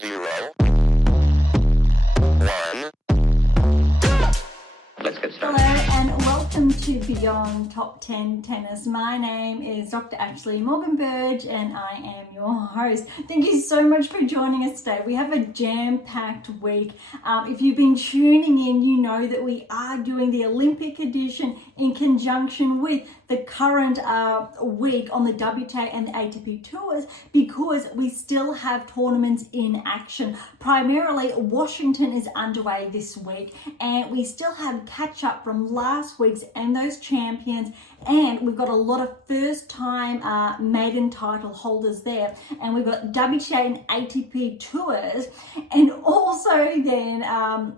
0, 1. Let's get started. Hello and welcome to Beyond Top 10 Tennis. My name is Dr. Ashley Berge and I am your host. Thank you so much for joining us today. We have a jam-packed week. If you've been tuning in, you know that we are doing the Olympic edition in conjunction with the current week on the WTA and the ATP tours because we still have tournaments in action. Primarily, Washington is underway this week and we still have catch up from last week's and those champions, and we've got a lot of first time maiden title holders there, and we've got WTA and ATP tours, and also then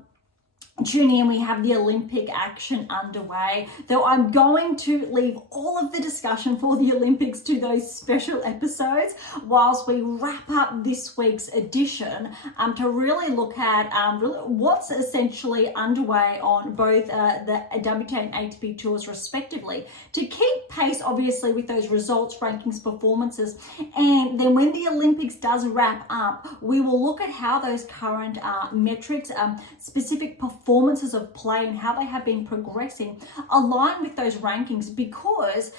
tuning in, we have the Olympic action underway, though I'm going to leave all of the discussion for the Olympics to those special episodes whilst we wrap up this week's edition to really look at really what's essentially underway on both the WTA and ATP tours respectively, to keep pace obviously with those results, rankings, performances, and then when the Olympics does wrap up, we will look at how those current metrics, specific performances of play and how they have been progressing align with those rankings, because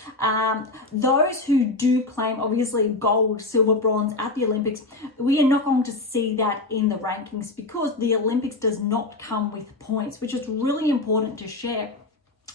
those who do claim obviously gold, silver, bronze at the Olympics, we are not going to see that in the rankings because the Olympics does not come with points, which is really important to share.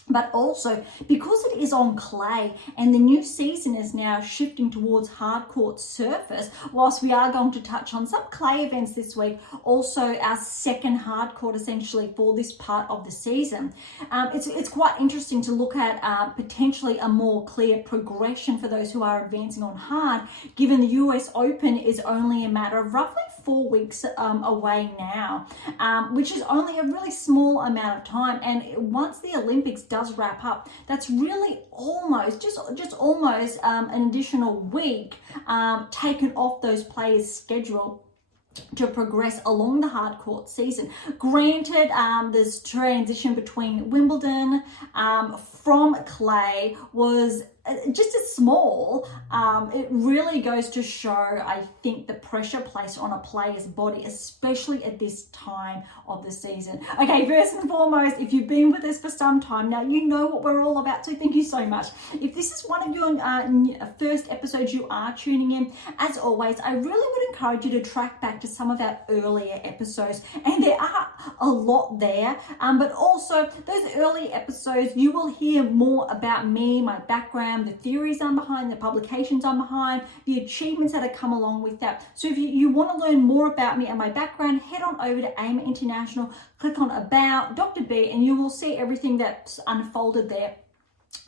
But also because it is on clay and the new season is now shifting towards hard court surface, whilst we are going to touch on some clay events this week, also our second hard court essentially for this part of the season, it's quite interesting to look at potentially a more clear progression for those who are advancing on hard, given the US Open is only a matter of roughly 4 weeks away now, which is only a really small amount of time. And once the Olympics does wrap up, that's really almost just almost an additional week taken off those players' schedule to progress along the hard court season. Granted, this transition between Wimbledon from clay was just as small. It really goes to show, I think, the pressure placed on a player's body, especially at this time of the season. Okay, first and foremost, if you've been with us for some time now, you know what we're all about, so thank you so much. If this is one of your first episodes you are tuning in, as always, I really would encourage you to track back to some of our earlier episodes, and there are a lot there, but also those early episodes, you will hear more about me, my background, the theories I'm behind, the publications I'm behind, the achievements that have come along with that. So if you want to learn more about me and my background, head on over to AIM International, click on About, Dr. B, and you will see everything that's unfolded there.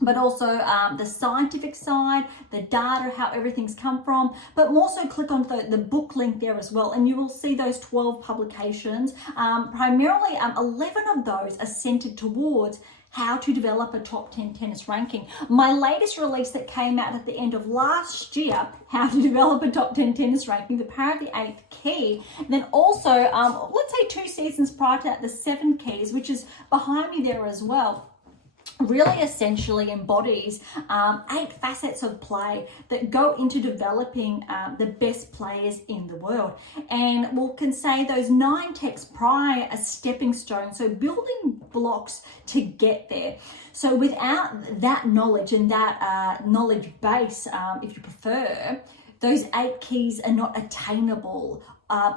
But also the scientific side, the data, how everything's come from, but more so click on the book link there as well, and you will see those 12 publications. Primarily 11 of those are centered towards how to develop a top 10 tennis ranking. My latest release that came out at the end of last year, how to develop a top 10 tennis ranking, the Power of the Eighth Key. And then also, let's say 2 seasons prior to that, the 7 Keys, which is behind me there as well, really essentially embodies 8 facets of play that go into developing the best players in the world. And we can say those 9 texts prior are stepping stones, so building blocks to get there. So without that knowledge and that knowledge base, if you prefer, those 8 keys are not attainable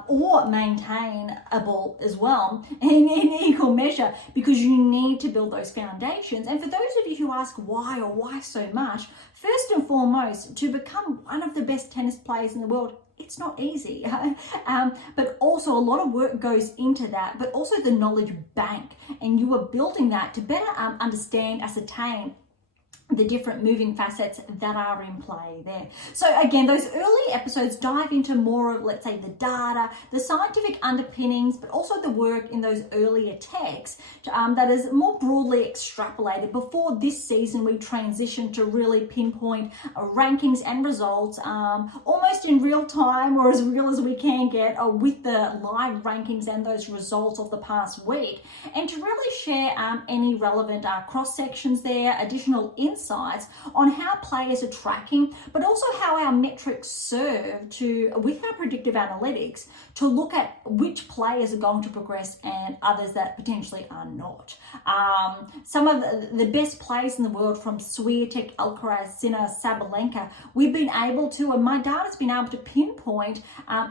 or maintainable as well in equal measure, because you need to build those foundations. And for those of you who ask why so much, first and foremost, to become one of the best tennis players in the world, it's not easy, but also a lot of work goes into that, but also the knowledge bank, and you are building that to better understand, ascertain the different moving facets that are in play there. So again, those early episodes dive into more of, let's say, the data, the scientific underpinnings, but also the work in those earlier texts that is more broadly extrapolated before this season we transition to really pinpoint rankings and results almost in real time, or as real as we can get, with the live rankings and those results of the past week, and to really share any relevant cross sections there, additional insights insights on how players are tracking, but also how our metrics serve to, with our predictive analytics, to look at which players are going to progress and others that potentially are not. Some of the best players in the world, from Swiatek, Alcaraz, Sinner, Sabalenka, we've been able to, and my data's been able to pinpoint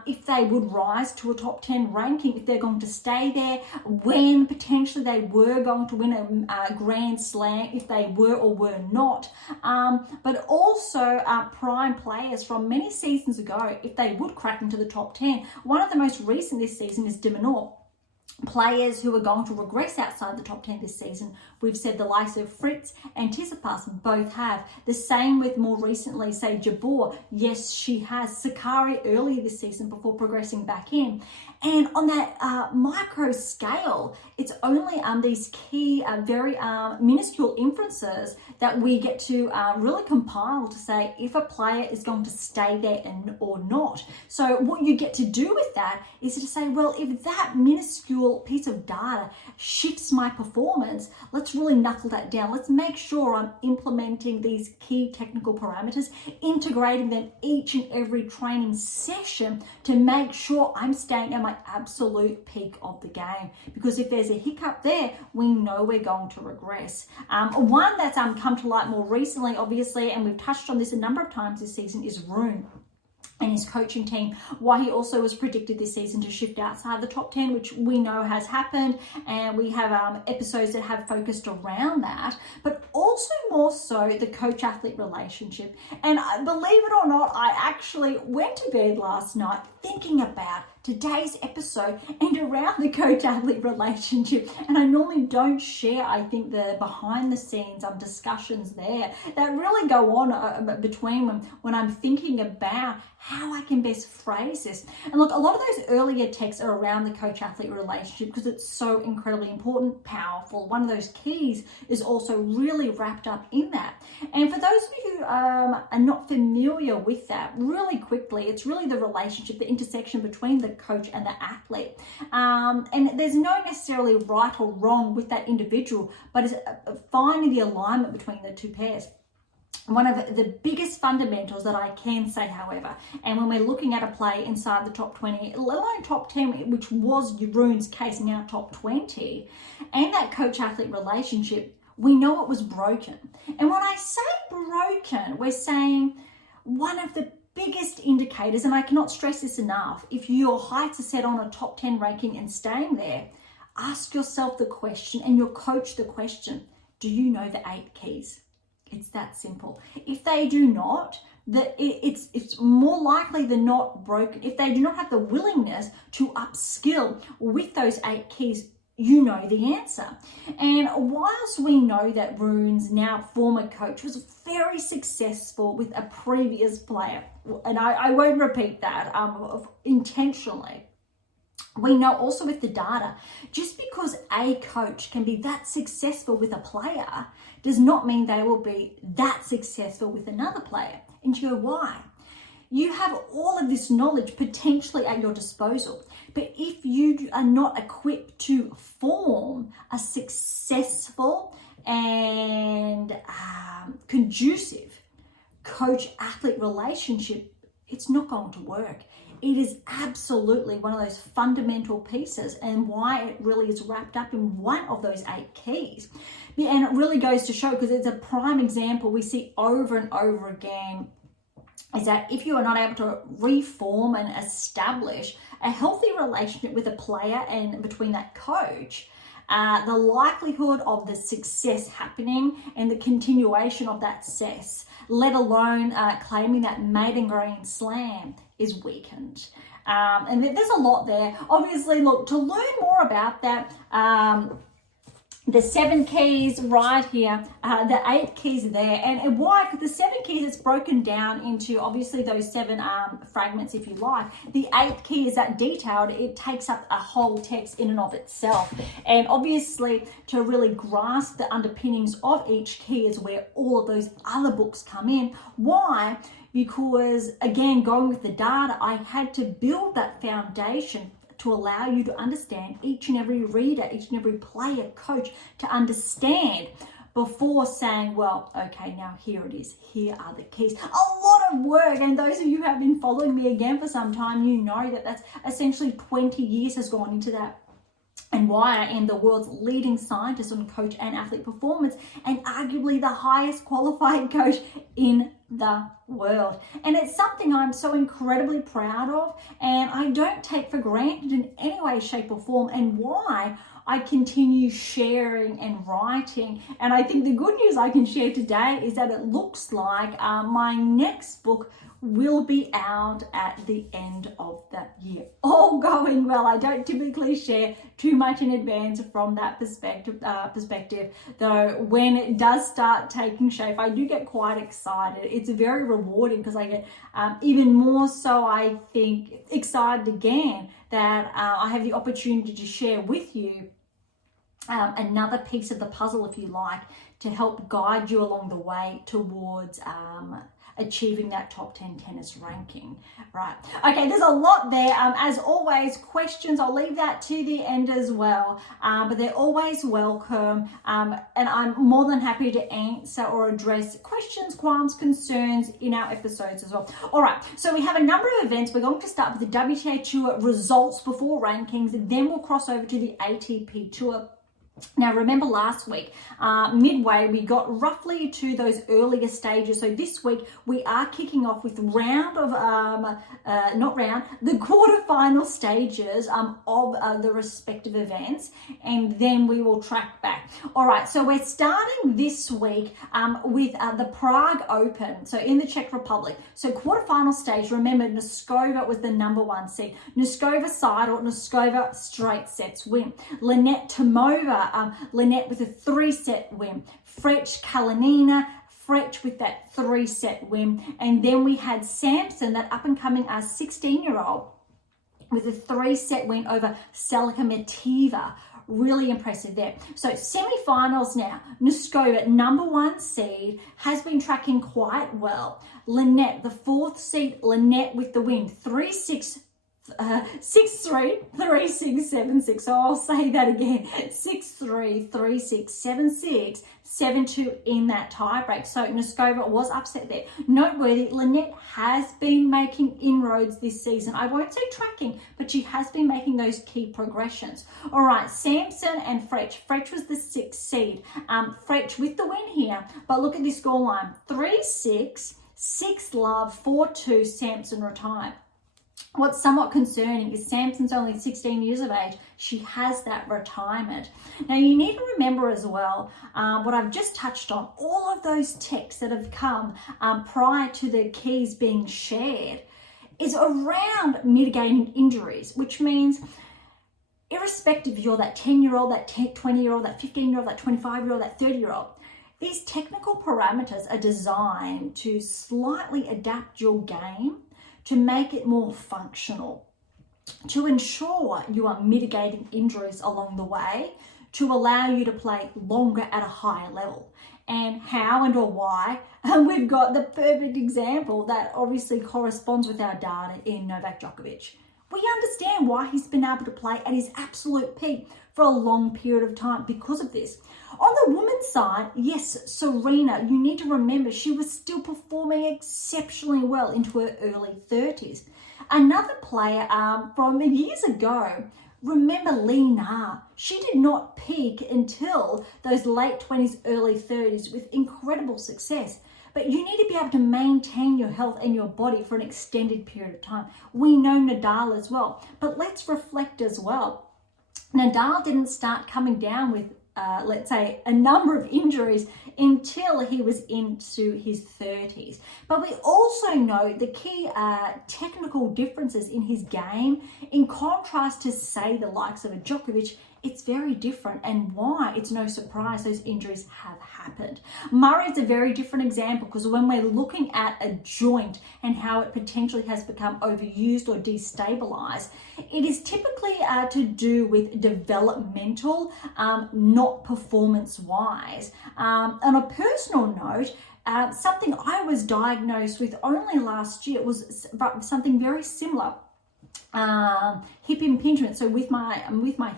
if they would rise to a top 10 ranking, if they're going to stay there, when potentially they were going to win a Grand Slam, if they were or were not, but also prime players from many seasons ago, if they would crack into the top 10. One of the most recent this season is de Minaur. Players who are going to regress outside the top 10 this season, we've said the likes of Fritz and Tsitsipas both have. The same with more recently, say, Jabeur. Yes, she has. Sakari earlier this season before progressing back in. And on that micro scale, it's only these key, very minuscule inferences that we get to really compile to say if a player is going to stay there or not. So what you get to do with that is to say, well, if that minuscule piece of data shifts my performance, let's really knuckle that down. Let's make sure I'm implementing these key technical parameters, integrating them each and every training session to make sure I'm staying at my absolute peak of the game. Because if there's a hiccup there, we know we're going to regress. One that's come to light more recently, obviously, and we've touched on this a number of times this season, is Rune and his coaching team, why he also was predicted this season to shift outside the top 10, which we know has happened, and we have episodes that have focused around that, but also more so the coach-athlete relationship. And believe it or not, I actually went to bed last night thinking about today's episode and around the coach-athlete relationship, and I normally don't share, I think, the behind the scenes discussions there that really go on between when I'm thinking about how I can best phrase this. And look, a lot of those earlier texts are around the coach-athlete relationship because it's so incredibly important, powerful. One of those keys is also really wrapped up in that. And for those of you who are not familiar with that, really quickly, it's really the relationship, the intersection between the coach and the athlete. And there's no necessarily right or wrong with that individual, but it's finding the alignment between the two pairs. One of the biggest fundamentals that I can say, however, and when we're looking at a play inside the top 20, let alone top 10, which was Rune's case, now top 20, and that coach-athlete relationship, we know it was broken. And when I say broken, we're saying one of the biggest indicators, and I cannot stress this enough, if your heights are set on a top 10 ranking and staying there, ask yourself the question and your coach the question, do you know the 8 keys? It's that simple. If they do not, it's more likely than not broken. If they do not have the willingness to upskill with those 8 keys, you know the answer. And whilst we know that Rune's now former coach was very successful with a previous player, and I won't repeat that intentionally, we know also with the data, just because a coach can be that successful with a player does not mean they will be that successful with another player. And you go, why? You have all of this knowledge potentially at your disposal, but if you are not equipped to form a successful and conducive coach-athlete relationship, it's not going to work. It is absolutely one of those fundamental pieces, and why it really is wrapped up in one of those 8 keys. And it really goes to show, because it's a prime example we see over and over again, is that if you are not able to reform and establish a healthy relationship with a player and between that coach, the likelihood of the success happening and the continuation of that success, let alone claiming that maiden Grand Slam, is weakened. And there's a lot there. Obviously, look, to learn more about that, the 7 keys right here, the 8 keys there, and why? Because the 7 keys, it's broken down into obviously those 7 fragments, if you like. The 8th key is that detailed, it takes up a whole text in and of itself. And obviously, to really grasp the underpinnings of each key is where all of those other books come in. Why? Because again, going with the data, I had to build that foundation to allow you to understand each and every reader, each and every player, coach, to understand before saying, well, okay, now here it is. Here are the keys. A lot of work. And those of you who have been following me again for some time, you know that that's essentially 20 years has gone into that. And why I am the world's leading scientist on coach and athlete performance, and arguably the highest qualified coach in the world. And it's something I'm so incredibly proud of, and I don't take for granted in any way, shape, or form, and why I continue sharing and writing. And I think the good news I can share today is that it looks like my next book will be out at the end of the year. All going well. I don't typically share too much in advance from that perspective, though when it does start taking shape, I do get quite excited. It's very rewarding because I get even more so, I think, excited again that I have the opportunity to share with you another piece of the puzzle, if you like, to help guide you along the way towards achieving that top 10 tennis ranking. Right. Okay, there's a lot there. As always, questions, I'll leave that to the end as well, but they're always welcome. And I'm more than happy to answer or address questions, qualms, concerns in our episodes as well. All right, so we have a number of events. We're going to start with the WTA Tour results before rankings, then we'll cross over to the ATP Tour. Now, remember last week, midway, we got roughly to those earlier stages. So this week, we are kicking off with the quarterfinal stages of the respective events, and then we will track back. All right, so we're starting this week with the Prague Open, so in the Czech Republic. So quarterfinal stage, remember, Noskova was the number 1 seed. Noskova Seidel, Noskova straight sets win. Linette Tomova, Linette with a 3-set win. Frech Kalinina, Frech with that 3-set win. And then we had Sampson, that up-and-coming 16-year-old, with a 3-set win over Selika. Really impressive there. So semi-finals now. Noskova, number 1 seed, has been tracking quite well. Linette, the 4th seed, Linette with the win. 3-6, 6-3, 3-6, 7-6. So I'll say that again. 6-3, 3-6, 7-6, 7-2 in that tiebreak. So Noskova was upset there. Noteworthy, Linette has been making inroads this season. I won't say tracking, but she has been making those key progressions. All right, Sampson and Frech. Frech was the 6th seed. Frech with the win here. But look at this scoreline. 3-6, 6-love, 4-2, Sampson retired. What's somewhat concerning is Sampson's only 16 years of age. She has that retirement. Now, you need to remember as well what I've just touched on, all of those texts that have come prior to the keys being shared is around mitigating injuries, which means irrespective if you're that 10-year-old, that 20-year-old, that 15-year-old, that 25-year-old, that 30-year-old, these technical parameters are designed to slightly adapt your game to make it more functional, to ensure you are mitigating injuries along the way, to allow you to play longer at a higher level. And how and or why, and we've got the perfect example that obviously corresponds with our data in Novak Djokovic. We understand why he's been able to play at his absolute peak for a long period of time because of this. On the women's side, yes, Serena, you need to remember she was still performing exceptionally well into her early 30s. Another player from years ago, remember Li Na. She did not peak until those late 20s, early 30s with incredible success. But you need to be able to maintain your health and your body for an extended period of time. We know Nadal as well. But let's reflect as well. Nadal didn't start coming down with let's say, a number of injuries until he was into his 30s. But we also know the key technical differences in his game, in contrast to, say, the likes of a Djokovic. It's very different, and why it's no surprise those injuries have happened. Murray's a very different example because when we're looking at a joint and how it potentially has become overused or destabilized, it is typically to do with developmental, not performance-wise. On a personal note, something I was diagnosed with only last year was something very similar. hip impingement, so with my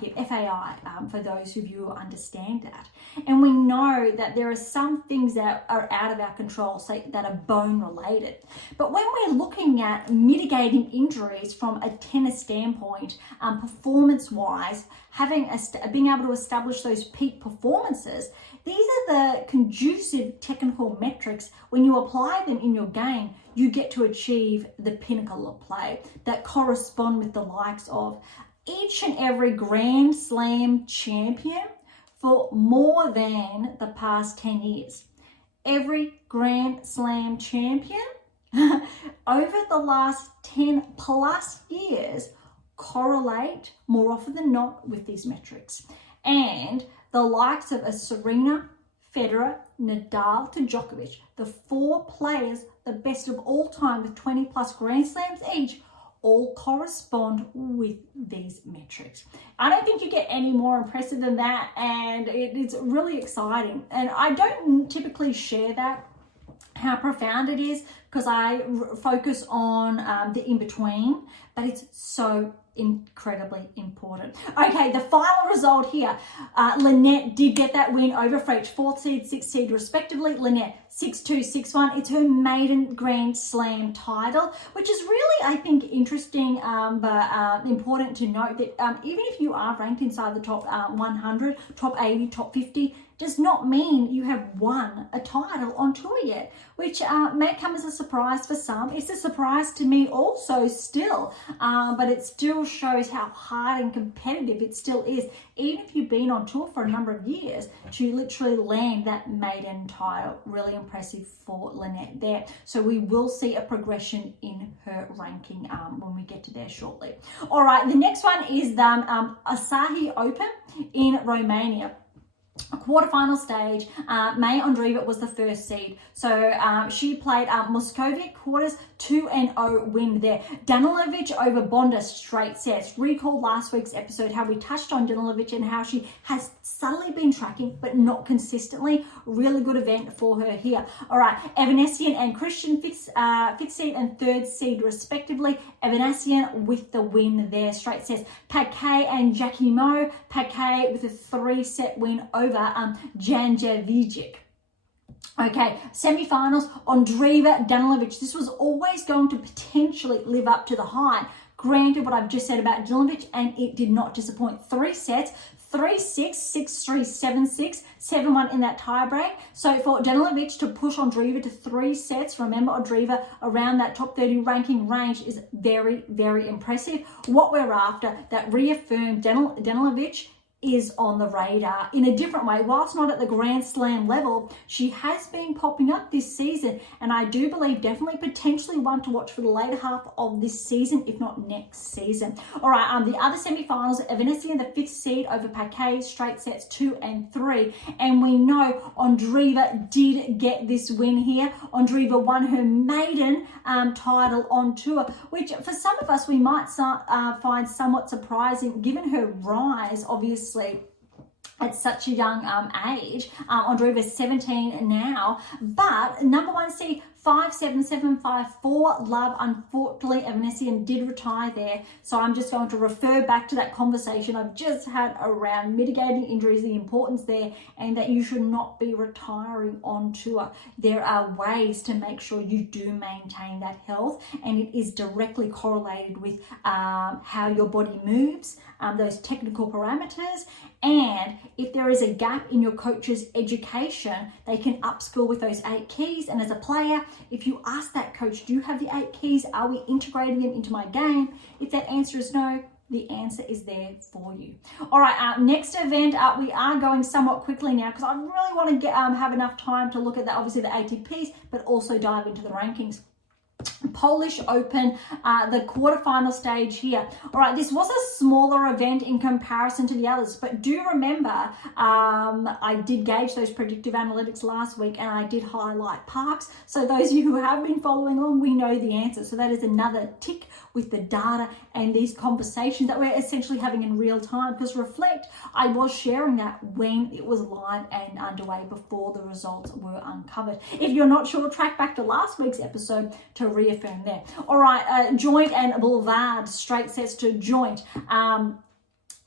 hip, FAI, for those of you who understand that. And we know that there are some things that are out of our control, say that are bone related. But when we're looking at mitigating injuries from a tennis standpoint, performance wise, being able to establish those peak performances, these are the conducive technical metrics. When you apply them in your game, you get to achieve the pinnacle of play that correspond with the likes of each and every Grand Slam champion for more than the past 10 years. Every Grand Slam champion over the last 10 plus years correlate more often than not with these metrics. And the likes of a Serena, Federer, Nadal to Djokovic, the 4 players, the best of all time with 20 plus Grand Slams each, all correspond with these metrics. I don't think you get any more impressive than that, and it's really exciting. And I don't typically share that, how profound it is, because I focus on the in-between, but it's so incredibly important. Okay, the final result here. Lynette did get that win over Frech, 4th seed, 6th seed respectively. Lynette 6-2, 6-1. It's her maiden Grand Slam title, which is really, I think, interesting, but important to note that even if you are ranked inside the top 100, top 80, top 50, does not mean you have won a title on tour yet, which may come as a surprise for some. It's a surprise to me also still, but it still shows how hard and competitive it still is, even if you've been on tour for a number of years, to literally land that maiden title. Really impressive for Lynette there. So we will see a progression in her ranking when we get to there shortly. All right, the next one is the Asahi Open in Romania. Quarterfinal stage. May Andreeva was the 1st seed, so she played Moscovic quarters, 2-0 win there. Danilovic over Bonda, straight sets. Recall last week's episode how we touched on Danilovic and how she has subtly been tracking but not consistently. Really good event for her here. All right, Evanesian and Christian, 5th seed and 3rd seed respectively. Evanesian with the win there, straight sets. Paquet and Jackie Mo. Paquet with a 3-set win over Janjavic. Okay, semi-finals, Andreeva, Danilovic. This was always going to potentially live up to the hype. Granted, what I've just said about Danilovic, and it did not disappoint. 3 sets, 3-6, 6-3, 7-6, 7-1 in that tiebreak. So for Danilovic to push Andreeva to 3 sets, remember Andreeva around that top 30 ranking range, is very, very impressive. What we're after, that reaffirmed Danilovic is on the radar in a different way. Whilst not at the Grand Slam level, she has been popping up this season, and I do believe definitely potentially one to watch for the later half of this season, if not next season. All right, the other semi-finals, Evanesian, the 5th seed over Paquet, straight sets 2 and 3, and we know Andreeva did get this win here. Andreeva won her maiden title on tour, which for some of us we might find somewhat surprising given her rise, obviously, at such a young age. Andreeva's 17 now, but number 1 seed, 5-7-7-5-4. Love, unfortunately, Evanesian did retire there. So I'm just going to refer back to that conversation I've just had around mitigating injuries, the importance there, and that you should not be retiring on tour. There are ways to make sure you do maintain that health, and it is directly correlated with how your body moves, those technical parameters. And if there is a gap in your coach's education, they can upskill with those 8 keys. And as a player, if you ask that coach, do you have the 8 keys? Are we integrating them into my game? If that answer is no, the answer is there for you. All right, next event, we are going somewhat quickly now because I really want to have enough time to look at obviously the ATPs, but also dive into the rankings. Polish Open, the quarterfinal stage here. All right, this was a smaller event in comparison to the others, but do remember I did gauge those predictive analytics last week, and I did highlight Parks. So those of you who have been following along, we know the answer. So that is another tick with the data and these conversations that we're essentially having in real time, because Reflect, I was sharing that when it was live and underway before the results were uncovered. If you're not sure, track back to last week's episode to reaffirmed there. All right, Joint and Boulevard, straight sets to Joint.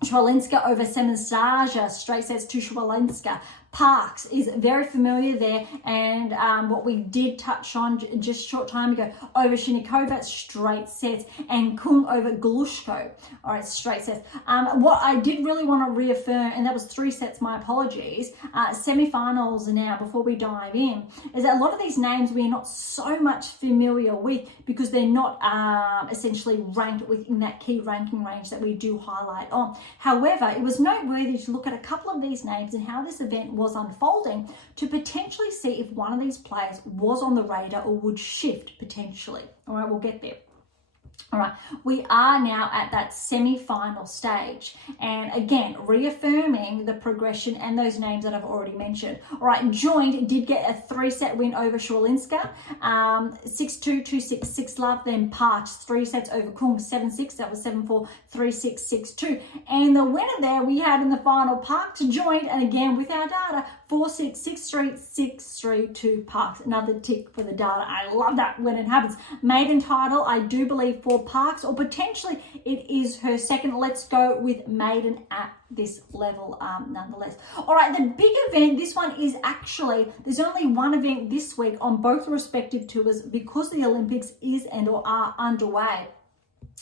Schwalinska over Semensaja, straight sets to Schwalinska. Parks is very familiar there, and what we did touch on just a short time ago over Shinikova, straight sets, and Kung over Glushko, all right, straight sets. What I did really want to reaffirm, and that was 3 sets, my apologies, semi-finals now before we dive in, is that a lot of these names we're not so much familiar with because they're not essentially ranked within that key ranking range that we do highlight on. However, it was noteworthy to look at a couple of these names and how this event was unfolding to potentially see if one of these players was on the radar or would shift potentially. All right, we'll get there. All right, we are now at that semi-final stage, and again reaffirming the progression and those names that I've already mentioned. All right, Joint did get a 3-set win over Schwalinska, 6-2, 2-6, 6-love. Then Parks 3 sets over Kung, 7-6. That was 7-4, 3-6, 6-2. And the winner there we had in the final, Parks Joint, and again with our data, 4-6, 6-3, 6-3 to Parks. Another tick for the data. I love that when it happens. Maiden title, I do believe, for Parks, or potentially it is her second. Let's go with maiden at this level nonetheless. All right, the big event, this one is actually, there's only one event this week on both respective tours because the Olympics is and or are underway.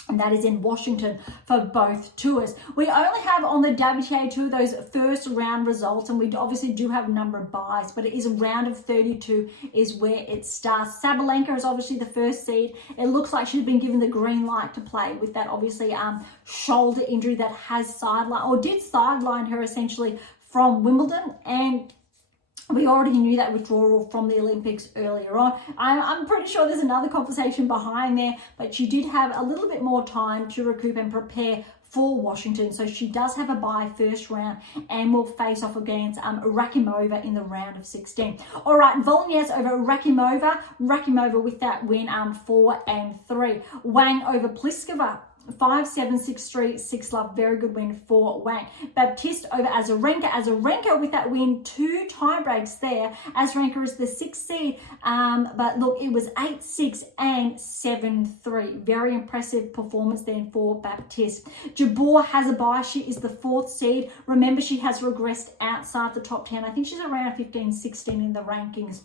And that is in Washington for both tours. We only have on the WTA tour those first round results, and we obviously do have a number of buys, but it is a round of 32 is where it starts. Sabalenka is obviously the first seed. It looks like she's been given the green light to play with that obviously shoulder injury that has sidelined or did sideline her essentially from Wimbledon, and we already knew that withdrawal from the Olympics earlier on. I'm pretty sure there's another conversation behind there, but she did have a little bit more time to recoup and prepare for Washington. So she does have a bye first round and will face off against Rakimova in the round of 16. All right, Volonyez over Rakimova. Rakimova with that win 4-3. Wang over Pliskova. 5-7, 6-3, 6-love. Very good win for Wang. Baptiste over Azarenka. Azarenka with that win, 2 tie breaks there. Azarenka is the 6th seed, but look, it was 8-6 and 7-3. Very impressive performance then for Baptiste. Jabeur has a bye. She is the 4th seed. Remember, she has regressed outside the top 10. I think she's around 15, 16 in the rankings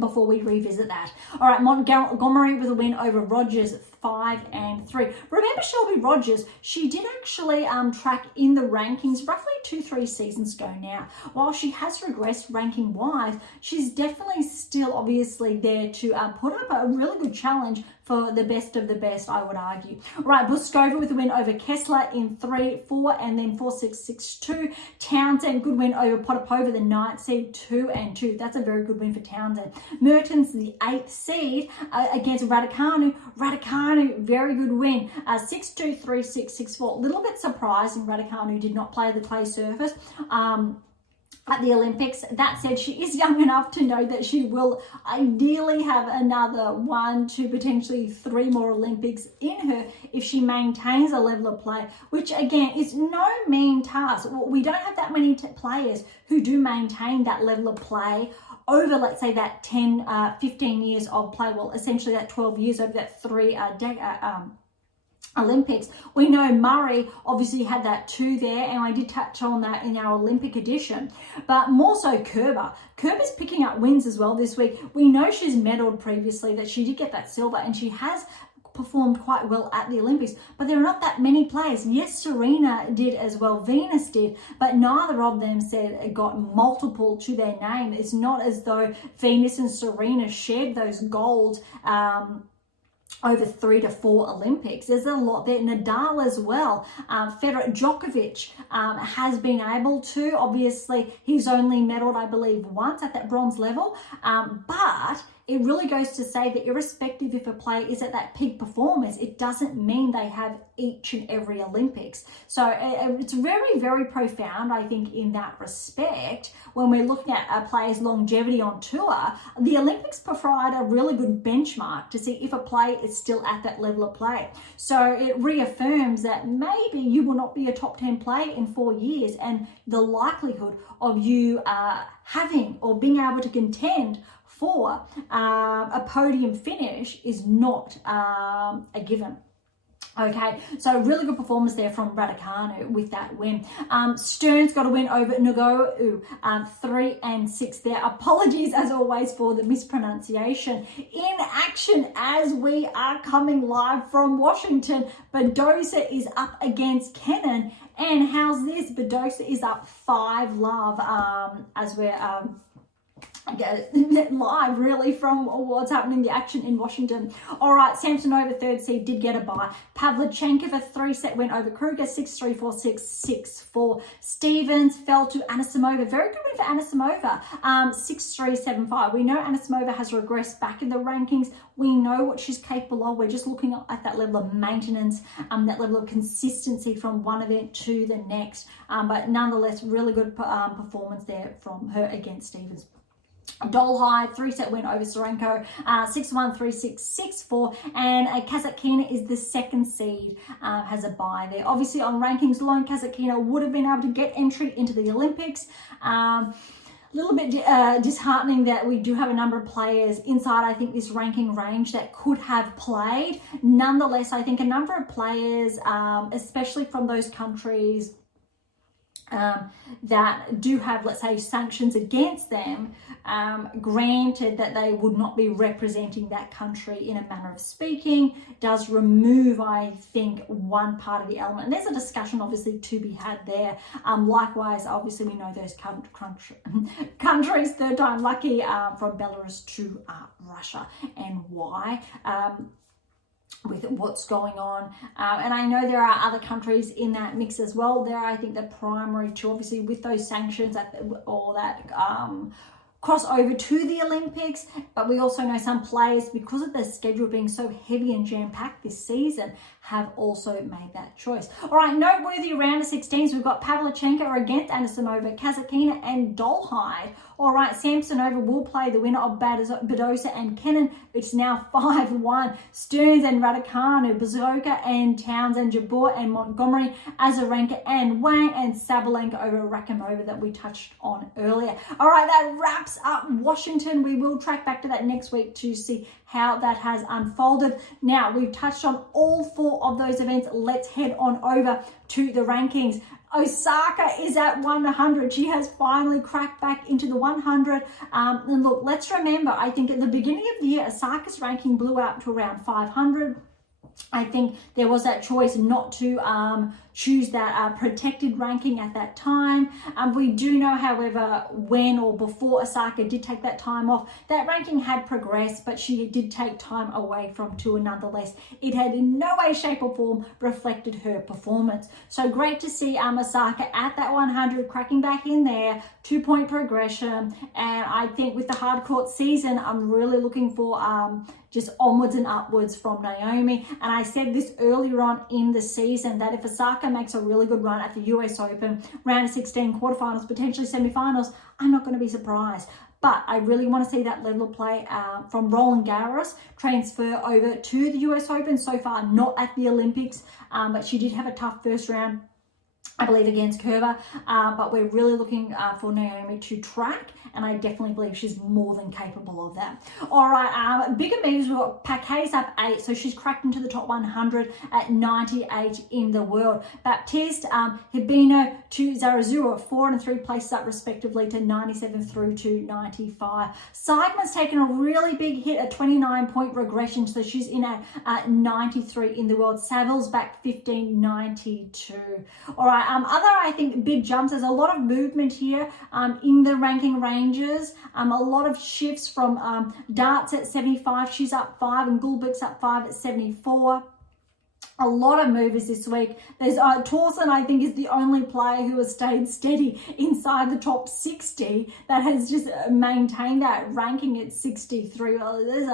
before we revisit that. All right, Montgomery with a win over Rogers, 5-3. Remember Shelby Rogers, she did actually track in the rankings roughly 2-3 seasons ago now. While she has regressed ranking wise, she's definitely still obviously there to put up a really good challenge for the best of the best, I would argue. All right, Buskova with a win over Kessler in 3-4 and then 4-6, 6-2. Townsend, good win over Potapova, the 9th seed, 2-2. That's a very good win for Townsend. Mertens, the 8th seed against Raducanu. Raducanu, very good win. 6-2, 3-6, 6-4. A little bit surprising Raducanu did not play the clay surface at the Olympics. That said, she is young enough to know that she will ideally have another 1 to potentially 3 more Olympics in her if she maintains a level of play, which again is no mean task. We don't have that many players who do maintain that level of play over, let's say, that 10, 15 years of play. Well, essentially that 12 years over that 3 Olympics. We know Murray obviously had that 2 there, and I did touch on that in our Olympic edition, but more so Kerber. Kerber's picking up wins as well this week. We know she's medalled previously, that she did get that silver, and she has performed quite well at the Olympics, but there are not that many players. Yes, Serena did as well, Venus did, but neither of them got multiple to their name. It's not as though Venus and Serena shared those golds over 3 to 4 Olympics. There's a lot there. Nadal as well. Federer, Djokovic has been able to. Obviously, he's only medaled, I believe, once at that bronze level. But it really goes to say that irrespective if a player is at that peak performance, it doesn't mean they have each and every Olympics. So it's very, very profound, I think, in that respect. When we're looking at a player's longevity on tour, the Olympics provide a really good benchmark to see if a player is still at that level of play. So it reaffirms that maybe you will not be a top 10 player in 4 years, and the likelihood of you having or being able to contend for a podium finish is not a given. Okay, so really good performance there from Raducanu with that win. Stern's got a win over Ngo, 3 and 6 there. Apologies as always for the mispronunciation. In action as we are coming live from Washington, Badosa is up against Kenin. And how's this? Badosa is up 5-love as we're live really from what's happening in the action in Washington. All right, Samsonova, third seed, did get a bye. Pavlyuchenkova, a 3-set win over Kruger, 6-3, 4-6, 6-4. Stevens fell to Anisimova. Very good win for Anisimova, 6-3, 7-5. We know Anisimova has regressed back in the rankings. We know what she's capable of. We're just looking at that level of maintenance, that level of consistency from one event to the next. But nonetheless, really good performance there from her against Stevens. Dolhide, 3-set win over Sorenko, 6-1, 3-6, 6-4, and Kasatkina is the second seed, has a bye there. Obviously on rankings alone, Kasatkina would have been able to get entry into the Olympics. Little bit disheartening that we do have a number of players inside, I think, this ranking range that could have played. Nonetheless, I think a number of players, especially from those countries that do have, let's say, sanctions against them, granted that they would not be representing that country in a manner of speaking, does remove, I think, one part of the element. And there's a discussion obviously to be had there. Likewise, obviously we know those countries, third time lucky, from Belarus to Russia, and why. With what's going on, and I know there are other countries in that mix as well. There, I think the primary two, obviously, with those sanctions or that cross over to the Olympics, but we also know some players, because of their schedule being so heavy and jam-packed this season, have also made that choice. All right, noteworthy round of 16s. We've got Pavlyuchenkova against Anisimova, Kasatkina and Dolhide. All right, Samsonova will play the winner of Badosa and Kenin. It's now 5-1. Stearns and Raducanu, Bazoka and Townsend, Jabeur and Montgomery, Azarenka and Wang, and Sabalenka over Rakimova that we touched on earlier. All right, that wraps up Washington. We will track back to that next week to see how that has unfolded. Now, we've touched on all 4 of those events. Let's head on over to the rankings. Osaka is at 100. She has finally cracked back into the 100. And look, let's remember, I think at the beginning of the year, Osaka's ranking blew out to around 500. I think there was that choice not to choose that protected ranking at that time. We do know, however, when or before Osaka did take that time off, that ranking had progressed, but she did take time away from tour nonetheless. It had in no way, shape or form reflected her performance. So great to see Osaka at that 100, cracking back in there, 2-point progression. And I think with the hard court season, I'm really looking for just onwards and upwards from Naomi. And I said this earlier on in the season that if Osaka makes a really good run at the US Open, round of 16, quarterfinals, potentially semifinals, I'm not going to be surprised. But I really want to see that level of play from Roland Garros transfer over to the US Open. So far, not at the Olympics, but she did have a tough first round, I believe, against Kerber, but we're really looking for Naomi to track, and I definitely believe she's more than capable of that. All right, bigger meetings, we've got Paquet's up 8, so she's cracked into the top 100 at 98 in the world. Baptiste, Hibino to Zarazua, 4 and 3 places up respectively to 97 through to 95. Seidman's taken a really big hit, a 29-point regression, so she's in at 93 in the world. Saville's back 15, 92. All right, other, I think, big jumps. There's a lot of movement here in the ranking ranges. A lot of shifts from Darts at 75. She's up 5, and Gulbik's up 5 at 74. A lot of movers this week. There's Torsen, I think, is the only player who has stayed steady inside the top 60 that has just maintained that ranking at 63. Well, there's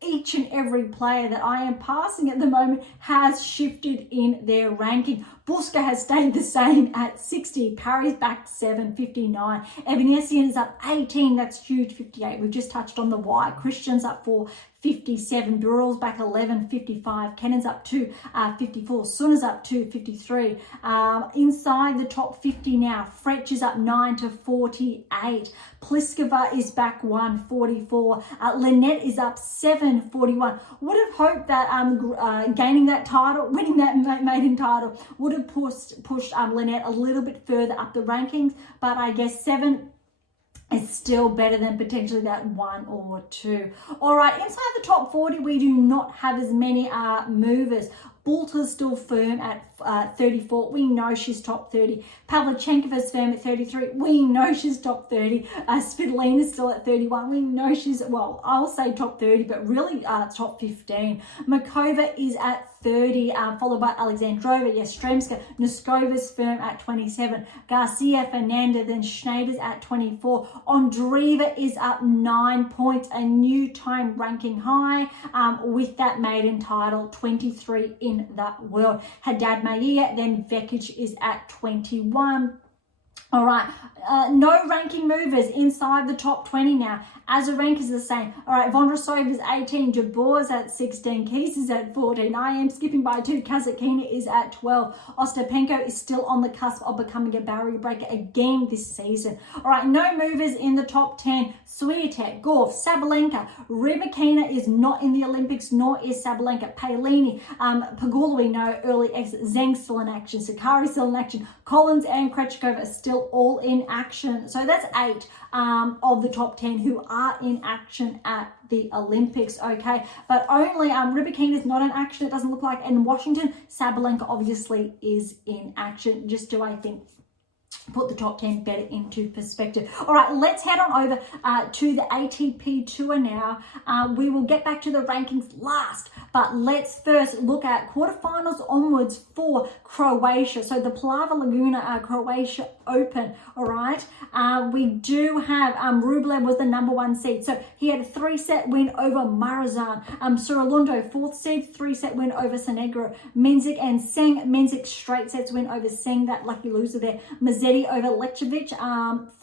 each and every player that I am passing at the moment has shifted in their ranking. Buska has stayed the same at 60. Parry's back 7, 59. Evanescence is up 18. That's huge, 58. We've just touched on the Y. Christian's up 4, 57. Burrell's back 11, 55. Kennan's up 2, 54. Suna's up 2, 53. Inside the top 50 now. Fretch is up 9 to 48. Pliskova is back 1, 44. Lynette is up 7, 41. Would have hoped that gaining that title, winning that maiden title, would have pushed Lynette a little bit further up the rankings, but I guess 7 is still better than potentially that 1 or 2. All right, inside the top 40, we do not have as many movers. Bulter's still firm at 34. We know she's top 30. Pavlyuchenkova's firm at 33. We know she's top 30. Svitolina's still at 31. We know she's, well, I'll say top 30, but really top 15. Makova is at 30, followed by Alexandrova, Yastremska. Noskova's firm at 27. Garcia, Fernanda, then Schneider's at 24. Ondreeva is up 9 points, a new time ranking high with that maiden title, 23 in the world. Haddad Maia, then Vekic is at 21. All right, no ranking movers inside the top 20 now. Azarenka is the same. All right, Vondrasova is 18. Jabor's at 16. Keys is at 14. I am skipping by 2. Kazakina is at 12. Ostapenko is still on the cusp of becoming a barrier breaker again this season. All right, no movers in the top 10. Swiatek, Gorf, Sabalenka. Rybakina is not in the Olympics, nor is Sabalenka. Palini, Pagula, we know, early exit. Zeng's still in action. Sakari still in action. Collins and Krejcikova are still all in action. So that's 8 of the top 10 who are in action at the Olympics, okay? But only Rybakina is not in action, it doesn't look like. And Washington, Sabalenka obviously is in action, just to, I think, put the top 10 better into perspective. All right, let's head on over to the ATP Tour now. We will get back to the rankings last, but let's first look at quarterfinals onwards for Croatia. So the Plava Laguna Croatia Open, all right? We do have Rublev was the #1 seed. So he had a 3-set win over Marazan. Surilundo, 4th seed, 3-set win over Senegro. Menzik and Seng, Menzik straight sets win over Seng, that lucky loser there. Mazzetti over Lechevich,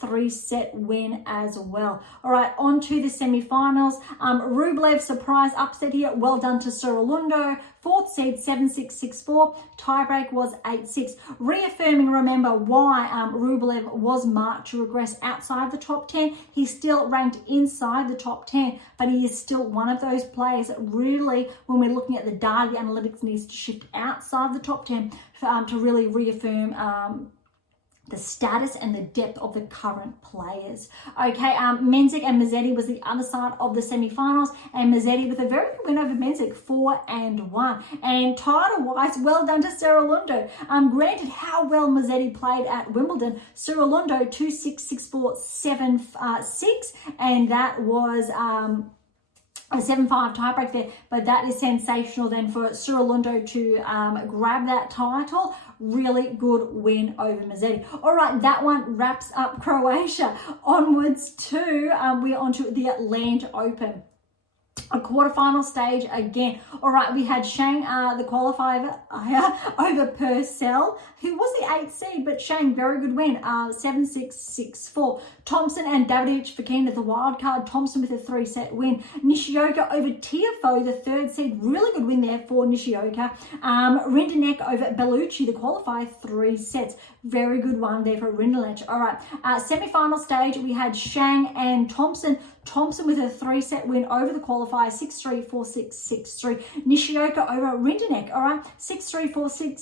3-set win as well. All right, on to the semi-finals. Rublev surprise upset here. Well done to Surilundo. 4th seed, 7-6, 6-4. Tiebreak was 8-6. Reaffirming, remember, why Rublev was marked to regress outside the top 10. He's still ranked inside the top 10, but he is still one of those players that really, when we're looking at the data, the analytics needs to shift outside the top 10 to really reaffirm the status and the depth of the current players. Okay, Menzik and Mazzetti was the other side of the semi-finals, and Mazzetti with a very good win over Menzik, 4-1. And title-wise, well done to Surilundo. Granted how well Mazzetti played at Wimbledon, Surilundo 2-6, 6-4, 7-6, and that was a 7-5 tiebreak there, but that is sensational then for Surilundo to grab that title. Really good win over Mazzetti. All right, that one wraps up Croatia. Onwards to, we're onto the Atlanta Open. A quarterfinal stage again. All right, we had Shang, the qualifier over Purcell, who was the 8th seed, but Shang, very good win, 7-6, 6-4. Thompson and Davidovich Fokina, the wild card. Thompson with a 3-set win. Nishioka over Tiafoe, the 3rd seed, really good win there for Nishioka. Rinderknech over Bellucci, the qualifier, 3 sets. Very good one there for Rinderknech. All right, semi-final stage, we had Shang and Thompson. Thompson with a 3-set win over the qualifier, 6-3, 4-6, 6-3. Nishioka over Rinderknech, all right, 6-3, 4-6,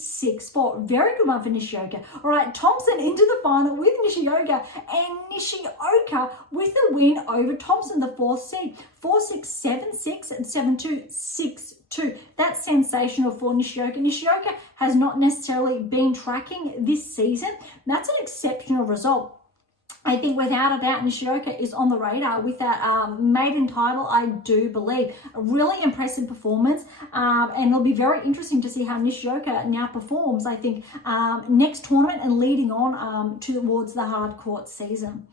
6-4. Very good one for Nishioka. All right, Thompson into the final with Nishioka, and Nishioka with a win over Thompson, the 4th seed, 4-6, 7-6, and 7-2, 6-2. That's sensational for Nishioka. Nishioka has not necessarily been tracking this season. That's an exceptional result. I think without a doubt Nishioka is on the radar with that maiden title, I do believe. A really impressive performance, and it'll be very interesting to see how Nishioka now performs, I think, next tournament and leading on towards the hard court season.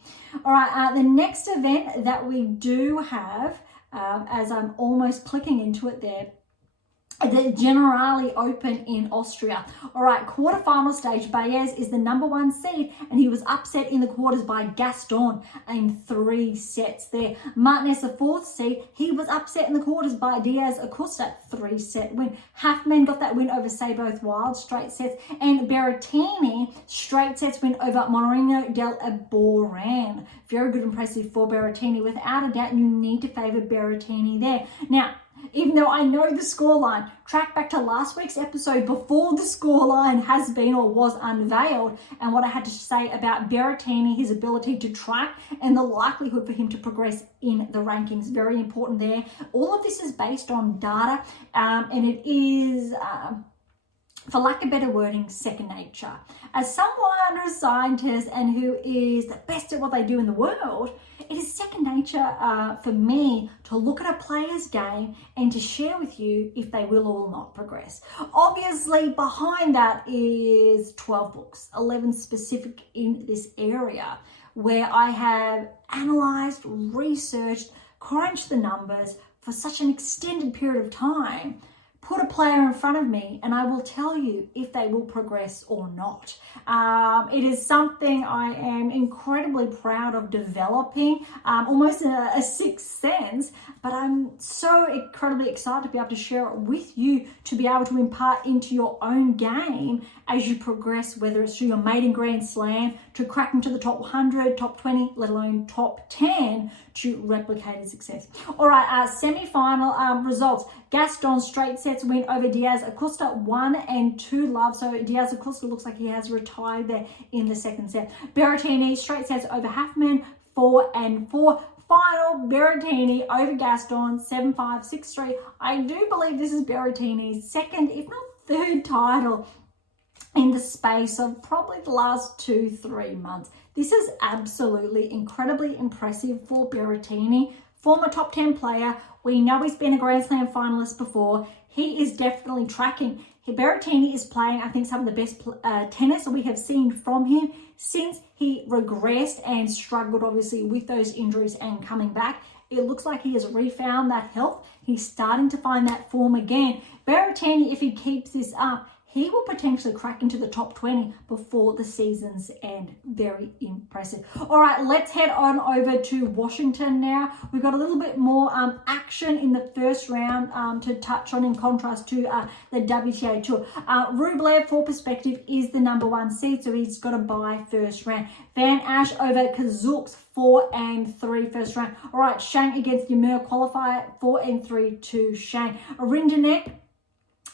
All right, the next event that we do have, as I'm almost clicking into it there, the Generali Open in Austria. All right, quarterfinal stage, Baez is the number 1 seed, and he was upset in the quarters by Gaston in 3 sets there. Martinez, the 4th seed, he was upset in the quarters by Diaz Acosta, 3-set win. Halfman got that win over Seyboth Wild, straight sets, and Berrettini, straight sets win over Moreno del Boran. Very good, impressive for Berrettini. Without a doubt, you need to favour Berrettini there. Now, even though I know the scoreline, track back to last week's episode before the scoreline has been or was unveiled, and what I had to say about Berrettini, his ability to track, and the likelihood for him to progress in the rankings. Very important there. All of this is based on data, and it is, for lack of better wording, second nature. As someone who's a scientist and who is the best at what they do in the world, it is second nature for me to look at a player's game and to share with you if they will or will not progress. Obviously, behind that is 12 books, 11 specific in this area, where I have analysed, researched, crunched the numbers for such an extended period of time. Put a player in front of me and I will tell you if they will progress or not. It is something I am incredibly proud of developing, almost a sixth sense, but I'm so incredibly excited to be able to share it with you, to be able to impart into your own game as you progress, whether it's through your maiden Grand Slam, to crack into the top 100, top 20, let alone top 10, to replicated success. All right, semi-final results. Gaston straight sets win over Diaz Acosta, 1 and 2 love. So Diaz Acosta looks like he has retired there in the second set. Berrettini straight sets over Halfman, 4 and 4. Final, Berrettini over Gaston, 7-5, 6-3. I do believe this is Berrettini's second, if not third title in the space of probably the last 2-3 months. This is absolutely incredibly impressive for Berrettini. Former top 10 player. We know he's been a Grand Slam finalist before. He is definitely tracking. Berrettini is playing, I think, some of the best tennis we have seen from him since he regressed and struggled, obviously, with those injuries and coming back. It looks like he has refound that health. He's starting to find that form again. Berrettini, if he keeps this up, he will potentially crack into the top 20 before the season's end. Very impressive. All right, let's head on over to Washington now. We've got a little bit more action in the first round to touch on, in contrast to the WTA Tour. Rublev, for perspective, is the number 1 seed, so he's got to bye first round. Van Ash over Kazooks, 4 and 3 first round. All right, Shang against Ymer, qualifier, 4 and 3 to Shang. Rindenek,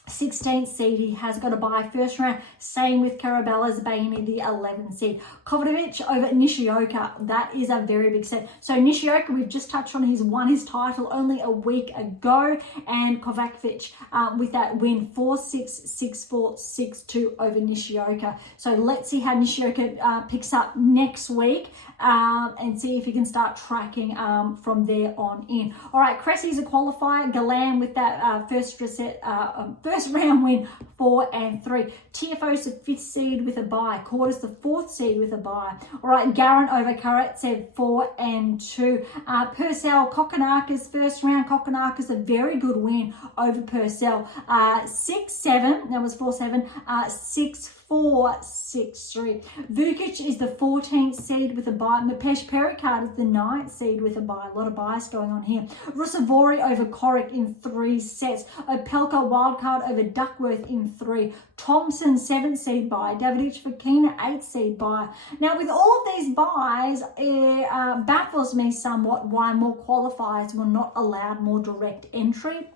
16th seed, he has got a bye first round. Same with Carabella's Baini, the 11th seed. Kovacevic over Nishioka, that is a very big set. So Nishioka, we've just touched on, he's won his title only a week ago, and Kovacevic with that win, 4-6, 6-4, 6-2 over Nishioka. So let's see how Nishioka picks up next week and see if he can start tracking from there on in. All right, Cressy's a qualifier. Galan with that first round win, 4 and 3. TFO's the 5th seed with a bye. Quarters the 4th seed with a bye. All right, Garin over Karatsev, 4 and 2. Purcell, Kokonakis first round. Kokonakis, a very good win over Purcell. 6-7, that was 4-7. 6-4, 6-3. Vukic is the 14th seed with a bye. Mapesh Pericard is the 9th seed with a bye. A lot of bias going on here. Rusevori over Korik in 3 sets. Opelka wildcard over Duckworth in 3. Thompson, 7th seed bye. Davidovich Fokina, 8th seed bye. Now, with all of these buys, it baffles me somewhat why more qualifiers were not allowed more direct entry.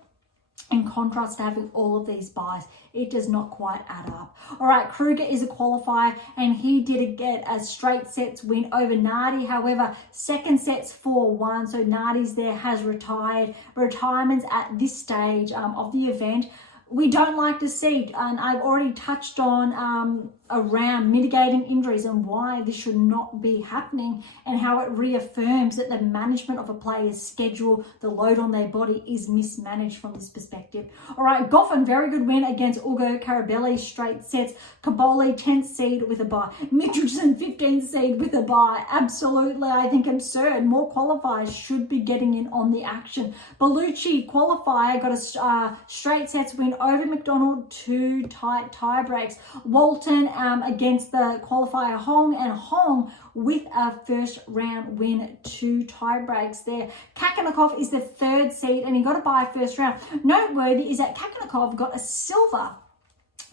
In contrast to having all of these buys, it does not quite add up. All right, Kruger is a qualifier, and he did get a straight sets win over Nardi. However, second set's 4-1, so Nardi's there has retired. Retirements at this stage of the event, we don't like to see, and I've already touched on around mitigating injuries and why this should not be happening, and how it reaffirms that the management of a player's schedule, the load on their body, is mismanaged from this perspective. All right, Goffin, very good win against Ugo Carabelli, straight sets. Caboli, 10th seed with a bye. Mitchelson, 15th seed with a bye. Absolutely, I think absurd. More qualifiers should be getting in on the action. Bellucci, qualifier, got a straight sets win over McDonald, 2 tight tie breaks. Walton against the qualifier Hong, and Hong with a first round win, 2 tie breaks there. Kakanakov is the 3rd seed and he got a bye first round. Noteworthy is that Kakanakov got a silver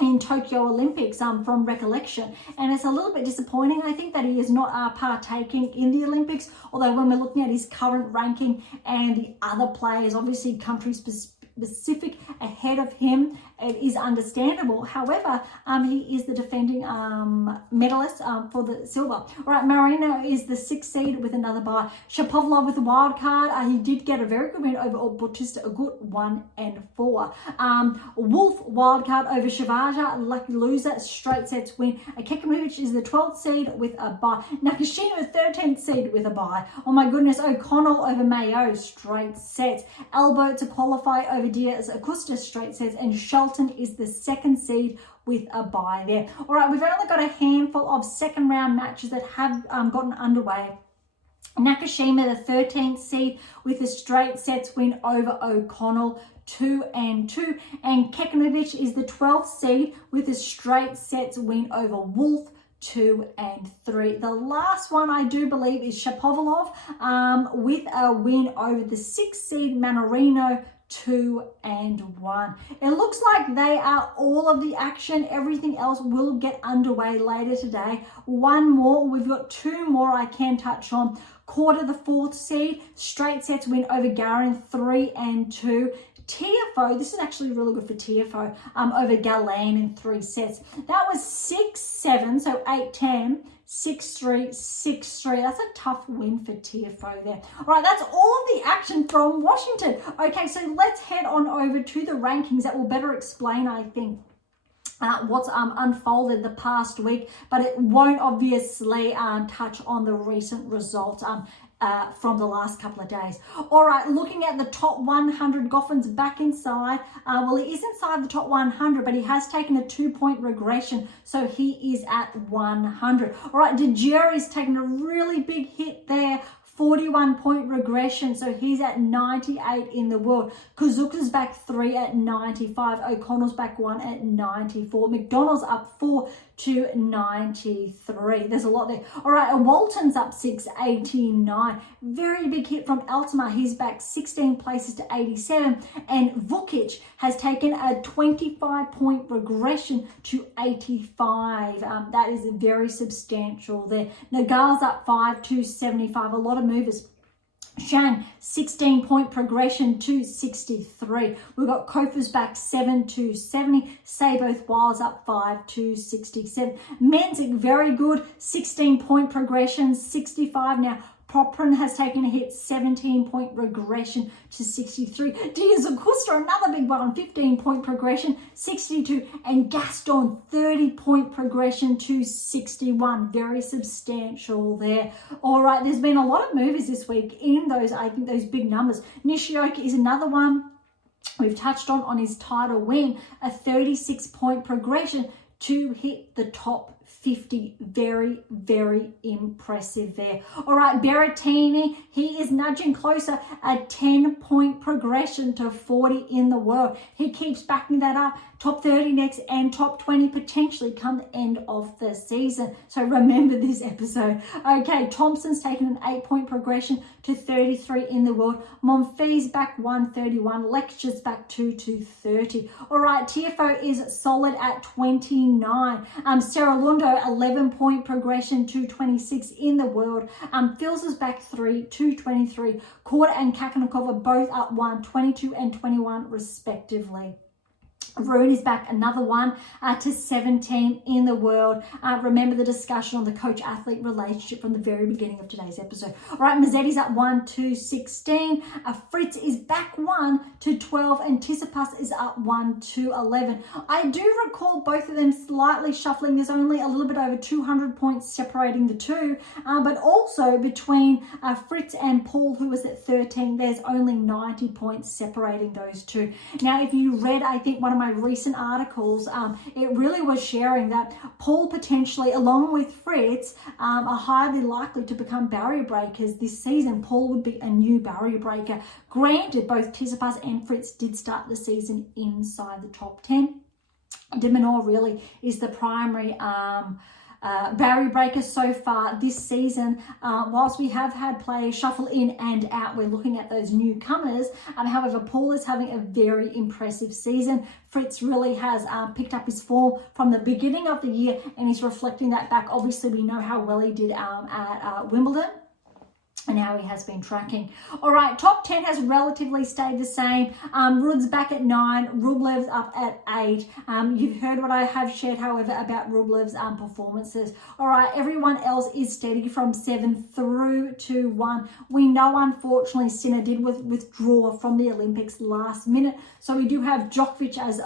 in Tokyo Olympics from recollection, and it's a little bit disappointing, I think, that he is not partaking in the Olympics, although when we're looking at his current ranking and the other players, obviously country specific ahead of him, it is understandable. However, he is the defending medalist for the silver. All right, Marino is the 6th seed with another bye. Shapovalov with a wild card. He did get a very good win over Bautista Agut, 1 and 4. Wolf wild card over Shivaja, lucky loser, straight sets win. Kekimovic is the 12th seed with a bye. Nakashima, 13th seed with a bye. Oh my goodness, O'Connell over Mayo, straight sets. Elbow to qualify over Diaz Acosta, straight sets, and Shelton is the 2nd seed with a bye there. All right, we've only got a handful of second round matches that have gotten underway. Nakashima, the 13th seed with a straight sets win over O'Connell, 2 and 2. And Kekinovic is the 12th seed with a straight sets win over Wolf, 2 and 3. The last one I do believe is Shapovalov with a win over the 6th seed Manorino, 2 and 1. It looks like they are all of the action. Everything else will get underway later today. One more, we've got 2 more I can touch on. Quarter, the 4th seed, straight sets win over Garin, 3 and 2. TFO, this is actually really good for TFO, over Galen in 3 sets. That was 6-7, so 8-10, 6-3, 6-3. That's a tough win for TFO there. All right, that's all of the action from Washington. Okay, so let's head on over to the rankings that will better explain, I think, what's unfolded the past week, but it won't obviously touch on the recent results from the last couple of days. All right, looking at the top 100, Goffin's back inside. Well, he is inside the top 100, but he has taken a 2-point regression, so he is at 100. All right, De Gieri's taken a really big hit there. 41-point regression, so he's at 98 in the world. Kazuka's back 3 at 95. O'Connell's back 1 at 94. McDonald's up 4 to 93. There's a lot there. All right, Walton's up 6, 89. Very big hit from Altamar. He's back 16 places to 87. And Vukic has taken a 25-point regression to 85. That is very substantial there. Nagal's up 5 to 75. A lot of movers. Shang, 16-point progression to 63. We've got Kofa's back 7 to 70. Saboth Wiles up 5 to 67. Menzik, very good, 16-point progression, 65 now. Poprin has taken a hit, 17-point regression to 63. Diaz Acosta, another big one, 15-point progression, 62. And Gaston, 30-point progression to 61. Very substantial there. All right, there's been a lot of movies this week in those, I think, those big numbers. Nishioka is another one we've touched on his title win, a 36-point progression to hit the top 50. Very, very impressive there. All right, Berrettini, he is nudging closer, a 10-point progression to 40 in the world. He keeps backing that up. Top 30 next and top 20 potentially come the end of the season. So remember this episode. Okay, Thompson's taken an 8-point progression to 33 in the world. Monfils back 131. Lecture's back 2 to 30. All right, TFO is solid at 29. Sarah Lundo, 11-point progression to 26 in the world. Phils is back 3 to 23. Korda and Kakanakov are both up 1, 22 and 21 respectively. Rune is back, another one to 17 in the world. Remember the discussion on the coach-athlete relationship from the very beginning of today's episode. All right, Mazzetti's at 1 to 16. Fritz is back 1 to 12, and Tsitsipas is up 1 to 11. I do recall both of them slightly shuffling. There's only a little bit over 200 points separating the two, but also between Fritz and Paul, who was at 13, there's only 90 points separating those two. Now, if you read, I think, one of my recent articles, it really was sharing that Paul potentially, along with Fritz, are highly likely to become barrier breakers this season. Paul would be a new barrier breaker. Granted, both Tsitsipas and Fritz did start the season inside the top 10. De Minaur really is the primary barrier breaker so far this season. Whilst we have had players shuffle in and out, we're looking at those newcomers. However, Paul is having a very impressive season. Fritz really has picked up his form from the beginning of the year, and he's reflecting that back. Obviously, we know how well he did at Wimbledon, and how he has been tracking. All right, top 10 has relatively stayed the same. Rud's back at 9, Rublev's up at 8. You've heard what I have shared, however, about Rublev's performances. All right, everyone else is steady from 7 through to 1. We know, unfortunately, Sinner did withdraw from the Olympics last minute. So we do have Djokovic as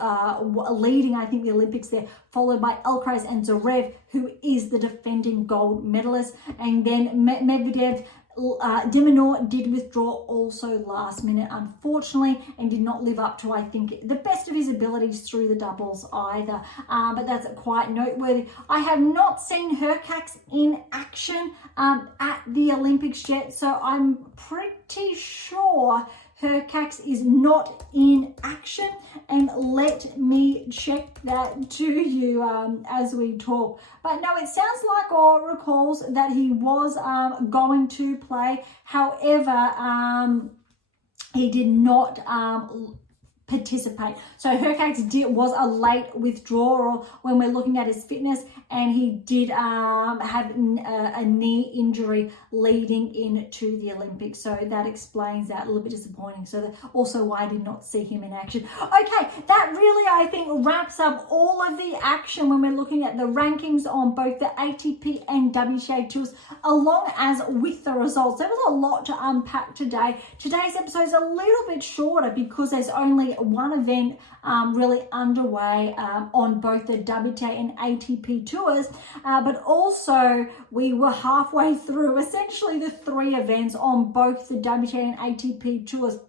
leading, I think, the Olympics there, followed by Alcaraz and Zverev, who is the defending gold medalist. And then Medvedev, De Minaur did withdraw also last minute, unfortunately, and did not live up to, I think, the best of his abilities through the doubles either. But that's quite noteworthy. I have not seen Hurkacz in action at the Olympics yet, so I'm pretty sure Hurkacz is not in action, and let me check that to you as we talk. But no, it sounds like or recalls that he was going to play. However, he did not participate. So Hurkacz was a late withdrawal when we're looking at his fitness, and he did have a knee injury leading into the Olympics. So that explains that. A little bit disappointing. So that also why I did not see him in action. Okay, that really, I think, wraps up all of the action when we're looking at the rankings on both the ATP and WTA tours, along as with the results. There was a lot to unpack today. Today's episode is a little bit shorter because there's only one event really underway on both the WTA and ATP tours, but also we were halfway through essentially the 3 events on both the WTA and ATP tours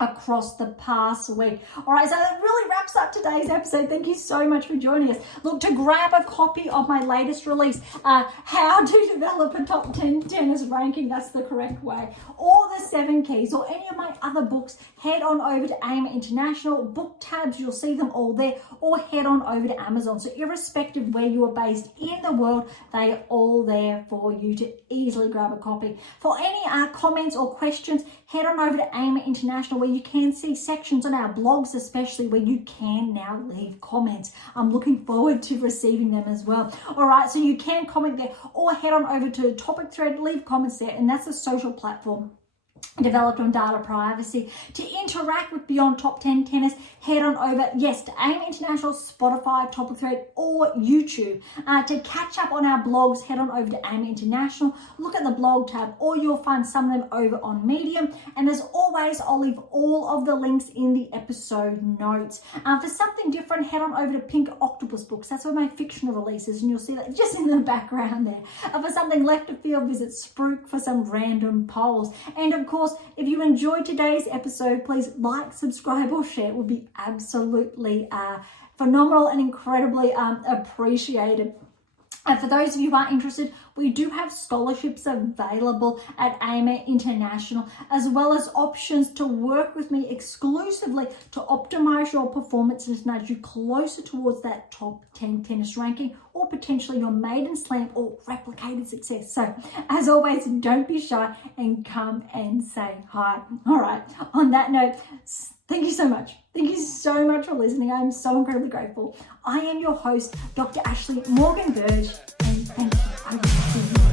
across the past week. All right, so that really wraps up today's episode. Thank you so much for joining us. Look, to grab a copy of my latest release, How to Develop a Top 10 Tennis Ranking, that's the correct way, or the 7 Keys, or any of my other books, head on over to AIMA International. Book tabs, you'll see them all there, or head on over to Amazon. So irrespective where you are based in the world, they are all there for you to easily grab a copy. For any comments or questions, head on over to AIMA International, where you can see sections on our blogs, especially, where you can now leave comments. I'm looking forward to receiving them as well. All right, so you can comment there, or head on over to Topicthread, leave comments there, and that's a social platform developed on data privacy. To interact with Beyond Top 10 Tennis, head on over, yes, to AIM International, Spotify, Topicthread, or YouTube. To catch up on our blogs, head on over to AIM International, look at the blog tab, or you'll find some of them over on Medium. And as always, I'll leave all of the links in the episode notes. For something different, head on over to Pink Octopus Books. That's where my fictional releases, and you'll see that just in the background there. For something left of field, visit Spruik for some random polls. And of course, if you enjoyed today's episode, please like, subscribe, or share. It would be absolutely phenomenal and incredibly appreciated. And for those of you who are interested, we do have scholarships available at AIMA International, as well as options to work with me exclusively to optimize your performance and to nudge you closer towards that top 10 tennis ranking, or potentially your maiden slam or replicated success. So as always, don't be shy and come and say hi. All right, on that note, thank you so much. Thank you so much for listening. I am so incredibly grateful. I am your host, Dr. Ashley Morgan Berge, and thank you. I will see you.